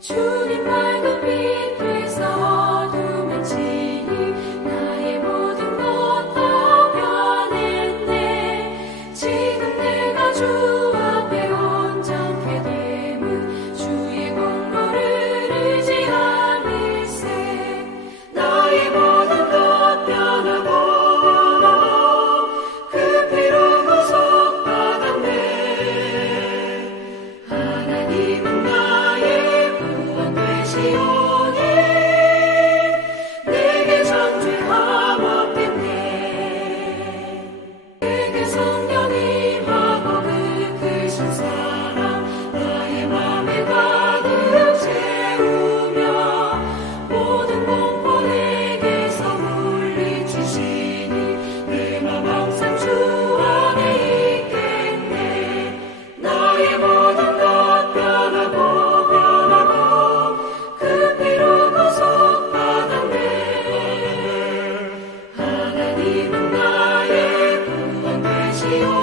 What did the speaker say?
true. see you. you.